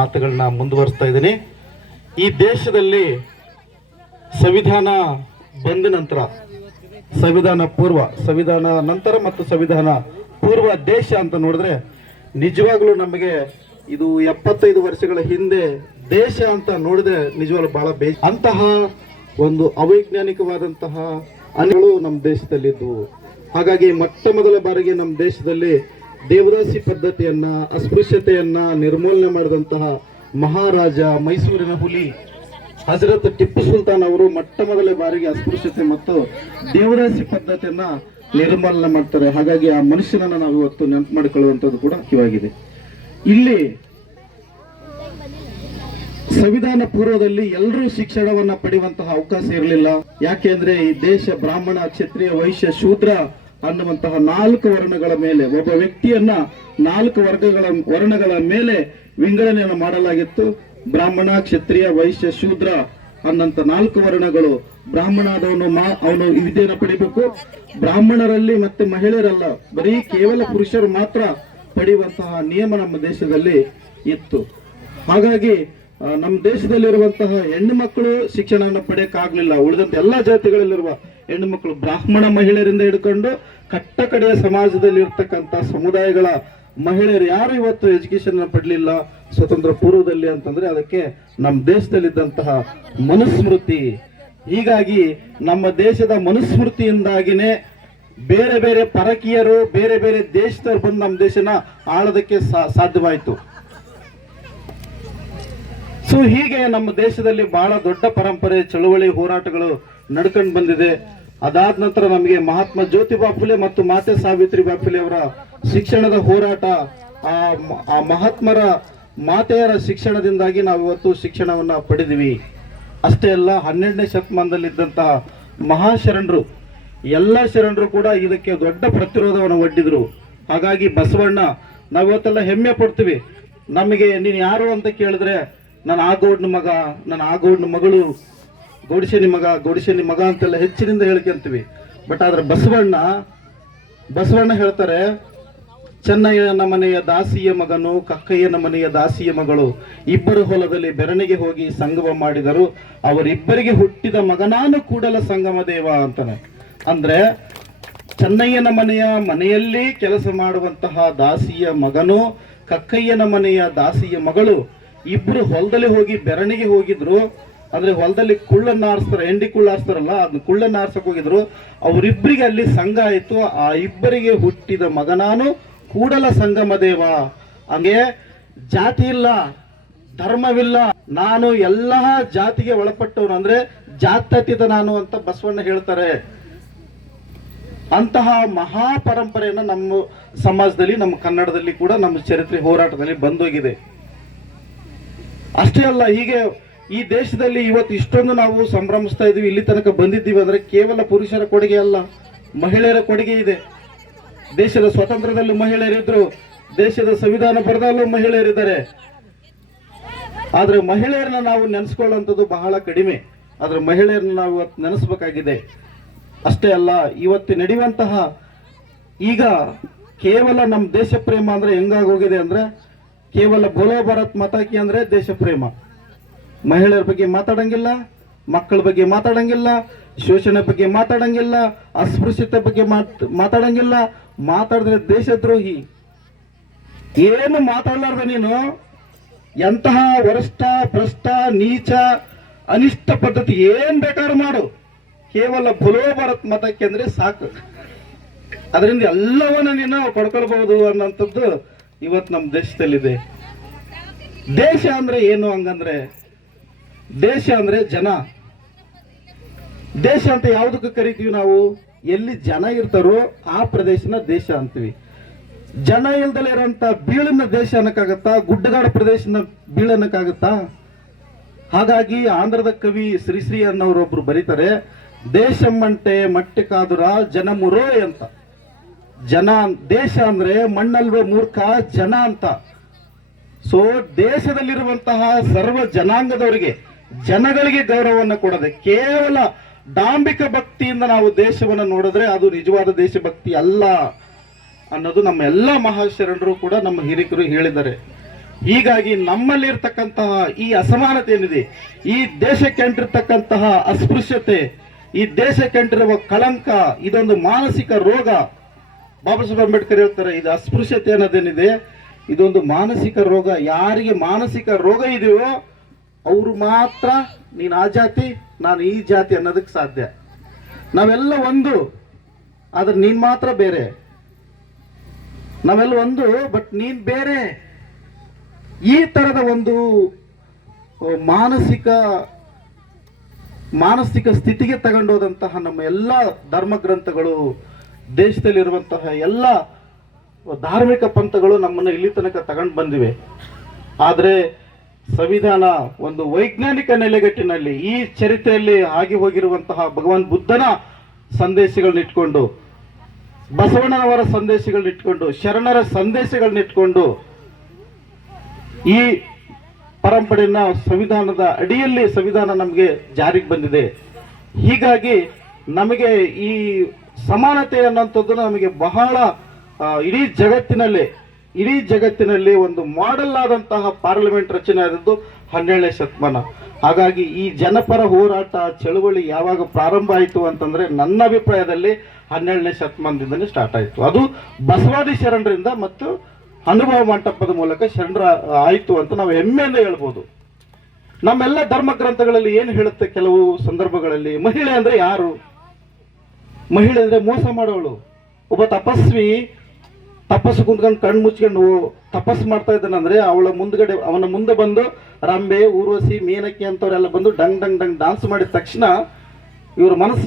ಮಾತುಗಳನ್ನ ಮುಂದುವರಿಸ್ತಾ ಇದ್ದೀನಿ. ಈ ದೇಶದಲ್ಲಿ ಸಂವಿಧಾನ ಬಂದ ನಂತರ, ಸಂವಿಧಾನ ಪೂರ್ವ, ಸಂವಿಧಾನ ನಂತರ ಮತ್ತು ಸಂವಿಧಾನ ಪೂರ್ವ ದೇಶ ಅಂತ ನೋಡಿದ್ರೆ ನಿಜವಾಗ್ಲೂ ನಮಗೆ ಇದು 75 ವರ್ಷಗಳ ಹಿಂದೆ ದೇಶ ಅಂತ ನೋಡಿದ್ರೆ ನಿಜವಾಗ್ಲೂ ಬಹಳ ಅಂತಹ ಒಂದು ಅವೈಜ್ಞಾನಿಕವಾದಂತಹ ಅನೆಗಳು ನಮ್ಮ ದೇಶದಲ್ಲಿದ್ದವು. ಹಾಗಾಗಿ ಮೊಟ್ಟ ಮೊದಲ ಬಾರಿಗೆ ನಮ್ಮ ದೇಶದಲ್ಲಿ ದೇವದಾಸಿ ಪದ್ಧತಿಯನ್ನ, ಅಸ್ಪೃಶ್ಯತೆಯನ್ನ ನಿರ್ಮೂಲನೆ ಮಾಡಿದಂತಹ ಮಹಾರಾಜ, ಮೈಸೂರಿನ ಹುಲಿ ಹಜರತ್ ಟಿಪ್ಪು ಸುಲ್ತಾನ್ ಅವರು ಮೊಟ್ಟ ಮೊದಲ ಬಾರಿಗೆ ಅಸ್ಪೃಶ್ಯತೆ ಮತ್ತು ದೇವದಾಸಿ ಪದ್ಧತಿಯನ್ನ ನಿರ್ಮೂಲನೆ ಮಾಡ್ತಾರೆ. ಹಾಗಾಗಿ ಆ ಮನುಷ್ಯನನ್ನ ನಾವು ಇವತ್ತು ನೆನಪು ಮಾಡಿಕೊಳ್ಳುವಂಥದ್ದು ಕೂಡ ಮುಖ್ಯವಾಗಿದೆ. ಇಲ್ಲಿ ಸಂವಿಧಾನ ಪೂರ್ವದಲ್ಲಿ ಎಲ್ಲರೂ ಶಿಕ್ಷಣವನ್ನ ಪಡೆಯುವಂತಹ ಅವಕಾಶ ಇರಲಿಲ್ಲ. ಯಾಕೆಂದ್ರೆ ಈ ದೇಶ ಬ್ರಾಹ್ಮಣ, ಕ್ಷತ್ರಿಯ, ವೈಶ್ಯ, ಶೂದ್ರ ಅನ್ನುವಂತಹ 4 ವರ್ಣಗಳ ಮೇಲೆ, ಒಬ್ಬ ವ್ಯಕ್ತಿಯನ್ನ 4 ವರ್ಣಗಳ ಮೇಲೆ ವಿಂಗಡಣೆಯನ್ನು ಮಾಡಲಾಗಿತ್ತು. ಬ್ರಾಹ್ಮಣ, ಕ್ಷತ್ರಿಯ, ವೈಶ್ಯ, ಶೂದ್ರ ಅನ್ನಂತ 4 ವರ್ಣಗಳು. ಬ್ರಾಹ್ಮಣ ಆದವನು ಅವನು ವಿದ್ಯೆಯನ್ನು ಪಡಿಬೇಕು. ಬ್ರಾಹ್ಮಣರಲ್ಲಿ ಮತ್ತೆ ಮಹಿಳೆಯರಲ್ಲ, ಬರೀ ಕೇವಲ ಪುರುಷರು ಮಾತ್ರ ಪಡೆಯುವಂತಹ ನಿಯಮ ನಮ್ಮ ದೇಶದಲ್ಲಿ ಇತ್ತು. ಹಾಗಾಗಿ ನಮ್ಮ ದೇಶದಲ್ಲಿರುವಂತಹ ಹೆಣ್ಣು ಮಕ್ಕಳು ಶಿಕ್ಷಣವನ್ನು ಪಡೆಯಕ್ಕಾಗ್ಲಿಲ್ಲ. ಉಳಿದಂತ ಎಲ್ಲಾ ಜಾತಿಗಳಲ್ಲಿರುವ ಹೆಣ್ಣು ಮಕ್ಕಳು, ಬ್ರಾಹ್ಮಣ ಮಹಿಳೆಯರಿಂದ ಹಿಡ್ಕೊಂಡು ಕಟ್ಟ ಕಡೆಯ ಸಮಾಜದಲ್ಲಿ ಇರ್ತಕ್ಕಂಥ ಸಮುದಾಯಗಳ ಮಹಿಳೆಯರು ಯಾರು ಇವತ್ತು ಎಜುಕೇಶನ್ ಪಡಲಿಲ್ಲ ಸ್ವತಂತ್ರ ಪೂರ್ವದಲ್ಲಿ ಅಂತಂದ್ರೆ ಅದಕ್ಕೆ ನಮ್ಮ ದೇಶದಲ್ಲಿದ್ದಂತಹ ಮನುಸ್ಮೃತಿ. ಹೀಗಾಗಿ ನಮ್ಮ ದೇಶದ ಮನುಸ್ಮೃತಿಯಿಂದಾಗಿನೇ ಬೇರೆ ಬೇರೆ ಪರಕೀಯರು, ಬೇರೆ ಬೇರೆ ದೇಶದವರು ಬಂದು ನಮ್ಮ ದೇಶನ ಆಳೋದಕ್ಕೆ ಸಾಧ್ಯವಾಯಿತು. ಸೊ ಹೀಗೆ ನಮ್ಮ ದೇಶದಲ್ಲಿ ಬಹಳ ದೊಡ್ಡ ಪರಂಪರೆ, ಚಳುವಳಿ, ಹೋರಾಟಗಳು ನಡ್ಕೊಂಡು ಬಂದಿದೆ. ಅದಾದ ನಂತರ ನಮಗೆ ಮಹಾತ್ಮ ಜ್ಯೋತಿಬಾ ಫುಲೆ ಮತ್ತು ಮಾತೆ ಸಾವಿತ್ರಿಬಾಯಿ ಫುಲೆ ಅವರ ಶಿಕ್ಷಣದ ಹೋರಾಟ, ಆ ಮಹಾತ್ಮರ ಮಾತೆಯರ ಶಿಕ್ಷಣದಿಂದಾಗಿ ನಾವು ಇವತ್ತು ಶಿಕ್ಷಣವನ್ನ ಪಡೆದಿವಿ. ಅಷ್ಟೇ ಅಲ್ಲ, 12ನೇ ಶತಮಾನದಲ್ಲಿದ್ದಂತಹ ಮಹಾಶರಣರು, ಎಲ್ಲ ಶರಣರು ಕೂಡ ಇದಕ್ಕೆ ದೊಡ್ಡ ಪ್ರತಿರೋಧವನ್ನು ಒಡ್ಡಿದ್ರು. ಹಾಗಾಗಿ ಬಸವಣ್ಣ, ನಾವು ಇವತ್ತೆಲ್ಲ ಹೆಮ್ಮೆ ಪಡ್ತೀವಿ. ನಮಗೆ ನೀನು ಯಾರು ಅಂತ ಕೇಳಿದ್ರೆ ನಾನು ಆ ಗೌಡ್ನ ಮಗ, ನಾನು ಆ ಗೌಡ್ನ ಮಗಳು, ಗೌಡಿಶನಿ ಮಗ ಅಂತೆಲ್ಲ ಹೆಚ್ಚಿನಿಂದ ಹೇಳ್ಕೊಂತೀವಿ. ಬಟ್ ಆದ್ರೆ ಬಸವಣ್ಣ ಹೇಳ್ತಾರೆ, ಚೆನ್ನಯ್ಯನ ಮನೆಯ ದಾಸಿಯ ಮಗನು, ಕಕ್ಕಯ್ಯನ ಮನೆಯ ದಾಸಿಯ ಮಗಳು, ಇಬ್ಬರು ಹೊಲದಲ್ಲಿ ಬೆರಣಿಗೆ ಹೋಗಿ ಸಂಗಮ ಮಾಡಿದರು, ಅವರಿಬ್ಬರಿಗೆ ಹುಟ್ಟಿದ ಮಗನಾನು ಕೂಡಲ ಸಂಗಮ ದೇವ ಅಂತಾನೆ. ಅಂದ್ರೆ ಚೆನ್ನಯ್ಯನ ಮನೆಯಲ್ಲಿ ಕೆಲಸ ಮಾಡುವಂತಹ ದಾಸಿಯ ಮಗನು, ಕಕ್ಕಯ್ಯನ ಮನೆಯ ದಾಸಿಯ ಮಗಳು ಇಬ್ರು ಹೊಲದಲ್ಲಿ ಹೋಗಿ ಬೆರಣಿಗೆ ಹೋಗಿದ್ರು. ಅಂದ್ರೆ ಹೊಲದಲ್ಲಿ ಕುಳ್ಳನ್ನ ಆರಿಸ್ತಾರೆ, ಎಂಡಿ ಕುಳ್ಳ ಆರಿಸ್ತಾರಲ್ಲ, ಅದನ್ನ ಕುಳ್ಳನ್ನ ಆರ್ಸಕ್ ಹೋಗಿದ್ರು. ಅವರಿಬ್ಬರಿಗೆ ಅಲ್ಲಿ ಸಂಘ ಆಯ್ತು. ಆ ಇಬ್ಬರಿಗೆ ಹುಟ್ಟಿದ ಮಗನಾನು ಕೂಡಲ ಸಂಗಮ ದೇವ. ಹಂಗೆ ಜಾತಿ ಇಲ್ಲ, ಧರ್ಮವಿಲ್ಲ, ನಾನು ಎಲ್ಲಾ ಜಾತಿಗೆ ಒಳಪಟ್ಟವನು, ಅಂದ್ರೆ ಜಾತ್ಯತೀತ ನಾನು ಅಂತ ಬಸವಣ್ಣ ಹೇಳ್ತಾರೆ. ಅಂತಹ ಮಹಾ ಪರಂಪರೆಯನ್ನ ನಮ್ಮ ಸಮಾಜದಲ್ಲಿ, ನಮ್ಮ ಕನ್ನಡದಲ್ಲಿ ಕೂಡ ನಮ್ಮ ಚರಿತ್ರೆ ಹೋರಾಟದಲ್ಲಿ ಬಂದೋಗಿದೆ. ಅಷ್ಟೇ ಅಲ್ಲ, ಹೀಗೆ ಈ ದೇಶದಲ್ಲಿ ಇವತ್ತು ಇಷ್ಟೊಂದು ನಾವು ಸಂಭ್ರಮಿಸ್ತಾ ಇದೀವಿ, ಇಲ್ಲಿ ತನಕ ಬಂದಿದ್ದೀವಿ ಅಂದ್ರೆ ಕೇವಲ ಪುರುಷರ ಕೊಡುಗೆ ಅಲ್ಲ, ಮಹಿಳೆಯರ ಕೊಡುಗೆ ಇದೆ. ದೇಶದ ಸ್ವಾತಂತ್ರ್ಯದಲ್ಲಿ ಮಹಿಳೆಯರಿದ್ರು, ದೇಶದ ಸಂವಿಧಾನ ಬರೆದಲ್ಲೂ ಮಹಿಳೆಯರಿದ್ದಾರೆ. ಆದ್ರೆ ಮಹಿಳೆಯರನ್ನ ನಾವು ನೆನೆಸ್ಕೊಳ್ಳುವಂಥದ್ದು ಬಹಳ ಕಡಿಮೆ. ಆದ್ರೆ ಮಹಿಳೆಯರನ್ನ ನಾವು ಇವತ್ತು ನೆನೆಸ್ಬೇಕಾಗಿದೆ. ಅಷ್ಟೇ ಅಲ್ಲ, ಇವತ್ತು ನಡೆಯುವಂತಹ ಈಗ ಕೇವಲ ನಮ್ಮ ದೇಶ ಪ್ರೇಮ ಅಂದ್ರೆ ಹೆಂಗಾಗೋಗಿದೆ ಅಂದ್ರೆ, ಕೇವಲ ಬೋಲೋ ಭಾರತ್ ಮಾತಾಕಿ ಅಂದ್ರೆ ದೇಶ ಪ್ರೇಮ. ಮಹಿಳೆಯರ ಬಗ್ಗೆ ಮಾತಾಡಂಗಿಲ್ಲ, ಮಕ್ಕಳ ಬಗ್ಗೆ ಮಾತಾಡಂಗಿಲ್ಲ, ಶೋಷಣೆ ಬಗ್ಗೆ ಮಾತಾಡಂಗಿಲ್ಲ, ಅಸ್ಪೃಶ್ಯತೆ ಬಗ್ಗೆ ಮಾತಾಡಂಗಿಲ್ಲ. ಮಾತಾಡಿದ್ರೆ ದೇಶದ್ರೋಹಿ. ಏನು ಮಾತಾಡಲಾರ್ದ ನೀನು ಎಂತಹ ವರಿಷ್ಠ, ಭ್ರಷ್ಟ, ನೀಚ, ಅನಿಷ್ಟ ಪದ್ಧತಿ ಏನ್ ಬೇಕಾದ್ರೂ ಮಾಡು, ಕೇವಲ ಬೋಲೋ ಭಾರತ್ ಮಾತಾಕಿ ಅಂದ್ರೆ ಸಾಕು. ಅದರಿಂದ ಎಲ್ಲವನ್ನ ನೀನು ಪಡ್ಕೊಳ್ಬಹುದು ಅನ್ನೋಂಥದ್ದು ಇವತ್ತು ನಮ್ಮ ದೇಶದಲ್ಲಿದೆ. ದೇಶ ಅಂದ್ರೆ ಏನು ಹಂಗಂದ್ರೆ, ದೇಶ ಅಂದ್ರೆ ಜನ. ದೇಶ ಅಂತ ಯಾವುದಕ್ಕೆ ಕರಿತೀವಿ ನಾವು? ಎಲ್ಲಿ ಜನ ಇರ್ತಾರೋ ಆ ಪ್ರದೇಶನ ದೇಶ ಅಂತೀವಿ. ಜನ ಇಲ್ದಲೇ ಇರೋಂತ ಬೀಳನ್ನ ದೇಶ ಅನ್ನಕ್ಕಾಗತ್ತಾ? ಗುಡ್ಡಗಾಡ ಪ್ರದೇಶನ ಬೀಳು ಅನ್ನಕ್ಕಾಗತ್ತಾ? ಹಾಗಾಗಿ ಆಂಧ್ರದ ಕವಿ ಶ್ರೀ ಅನ್ನೋರೊಬ್ರು ಬರೀತಾರೆ, ದೇಶಮ್ಮಂಟೆ ಮಟ್ಟಿಕಾದುರ ಜನಮುರೋ ಅಂತ. ಜನ, ದೇಶ ಅಂದ್ರೆ ಮಣ್ಣಲ್ವೇ ಮೂರ್ಖ, ಜನ ಅಂತ. ಸೊ ದೇಶದಲ್ಲಿರುವಂತಹ ಸರ್ವ ಜನಾಂಗದವರಿಗೆ, ಜನಗಳಿಗೆ ಗೌರವವನ್ನು ಕೊಡದೆ ಕೇವಲ ಡಾಂಬಿಕ ಭಕ್ತಿಯಿಂದ ನಾವು ದೇಶವನ್ನು ನೋಡಿದ್ರೆ ಅದು ನಿಜವಾದ ದೇಶಭಕ್ತಿ ಅಲ್ಲ ಅನ್ನೋದು ನಮ್ಮ ಎಲ್ಲ ಮಹಾಶರಣರು ಕೂಡ, ನಮ್ಮ ಹಿರಿಕರು ಹೇಳಿದ್ದಾರೆ. ಹೀಗಾಗಿ ನಮ್ಮಲ್ಲಿರ್ತಕ್ಕಂತಹ ಈ ಅಸಮಾನತೆ ಏನಿದೆ, ಈ ದೇಶಕ್ಕೆ ಅಂಟಿರ್ತಕ್ಕಂತಹ ಅಸ್ಪೃಶ್ಯತೆ, ಈ ದೇಶಕ್ಕೆ ಅಂಟಿರುವ ಕಳಂಕ, ಇದೊಂದು ಮಾನಸಿಕ ರೋಗ. ಬಾಬಾ ಸಾಹೇಬ್ ಅಂಬೇಡ್ಕರ್ ಹೇಳ್ತಾರೆ, ಇದು ಅಸ್ಪೃಶ್ಯತೆ ಅನ್ನೋದೇನಿದೆ ಇದೊಂದು ಮಾನಸಿಕ ರೋಗ. ಯಾರಿಗೆ ಮಾನಸಿಕ ರೋಗ ಇದೆಯೋ ಅವರು ಮಾತ್ರ ನೀನು ಆ ಜಾತಿ ನಾನು ಈ ಜಾತಿ ಅನ್ನೋದಕ್ಕೆ ಸಾಧ್ಯ. ನಾವೆಲ್ಲ ಒಂದು, ಆದ್ರೆ ನೀನ್ ಮಾತ್ರ ಬೇರೆ. ನಾವೆಲ್ಲ ಒಂದು, ಬಟ್ ನೀನ್ ಬೇರೆ. ಈ ತರದ ಒಂದು ಮಾನಸಿಕ ಸ್ಥಿತಿಗೆ ತಗೊಂಡೋದಂತಹ ನಮ್ಮ ಎಲ್ಲ ಧರ್ಮ ಗ್ರಂಥಗಳು, ದೇಶದಲ್ಲಿರುವಂತಹ ಎಲ್ಲ ಧಾರ್ಮಿಕ ಪಂಥಗಳು ನಮ್ಮನ್ನು ಇಲ್ಲಿ ತನಕ ತಗೊಂಡು ಬಂದಿವೆ. ಆದರೆ ಸಂವಿಧಾನ ಒಂದು ವೈಜ್ಞಾನಿಕ ನೆಲೆಗಟ್ಟಿನಲ್ಲಿ ಈ ಚರಿತ್ರೆಯಲ್ಲಿ ಆಗಿ ಹೋಗಿರುವಂತಹ ಭಗವಾನ್ ಬುದ್ಧನ ಸಂದೇಶಗಳನ್ನಿಟ್ಕೊಂಡು, ಬಸವಣ್ಣನವರ ಸಂದೇಶಗಳನ್ನಿಟ್ಕೊಂಡು, ಶರಣರ ಸಂದೇಶಗಳನ್ನಿಟ್ಕೊಂಡು ಈ ಪರಂಪರೆಯನ್ನ ಸಂವಿಧಾನದ ಅಡಿಯಲ್ಲಿ ಸಂವಿಧಾನ ನಮಗೆ ಜಾರಿಗೆ ಬಂದಿದೆ. ಹೀಗಾಗಿ ನಮಗೆ ಈ ಸಮಾನತೆ ಅನ್ನೋಂಥದ್ದು ನಮಗೆ ಬಹಳ ಇಡೀ ಜಗತ್ತಿನಲ್ಲಿ ಒಂದು ಮಾಡೆಲ್ ಆದಂತಹ ಪಾರ್ಲಿಮೆಂಟ್ ರಚನೆ ಆದದ್ದು 12ನೇ ಶತಮಾನ. ಹಾಗಾಗಿ ಈ ಜನಪರ ಹೋರಾಟ ಚಳುವಳಿ ಯಾವಾಗ ಪ್ರಾರಂಭ ಆಯಿತು ಅಂತಂದ್ರೆ ನನ್ನ ಅಭಿಪ್ರಾಯದಲ್ಲಿ 12ನೇ ಶತಮಾನದಿಂದನೇ ಸ್ಟಾರ್ಟ್ ಆಯಿತು. ಅದು ಬಸವಾದಿ ಶರಣರಿಂದ ಮತ್ತು ಅನುಭವ ಮಂಟಪದ ಮೂಲಕ ಶರಣರ ಆಯಿತು ಅಂತ ನಾವು ಹೆಮ್ಮೆಯಿಂದ ಹೇಳ್ಬೋದು. ನಮ್ಮೆಲ್ಲ ಧರ್ಮ ಗ್ರಂಥಗಳಲ್ಲಿ ಏನು ಹೇಳುತ್ತೆ, ಕೆಲವು ಸಂದರ್ಭಗಳಲ್ಲಿ ಮಹಿಳೆ ಅಂದ್ರೆ ಯಾರು? ಮಹಿಳೆ ಅಂದ್ರೆ ಮೋಸ ಮಾಡೋಳು. ಒಬ್ಬ ತಪಸ್ವಿ ತಪಸ್ಸು ಕುಂತ್ಕೊಂಡು ಕಣ್ಣು ಮುಚ್ಕೊಂಡು ತಪಸ್ಸು ಮಾಡ್ತಾ ಇದ್ದಾನಂದ್ರೆ ಅವನ ಮುಂದೆ ಬಂದು ರಂಬೆ, ಊರ್ವಶಿ, ಮೇನಕಿ ಅಂತವರೆಲ್ಲ ಬಂದು ಡಂಗ್ ಡಂಗ್ ಡಂಗ್ ಡಾನ್ಸ್ ಮಾಡಿದ ತಕ್ಷಣ ಇವ್ರ ಮನಸ್ಸು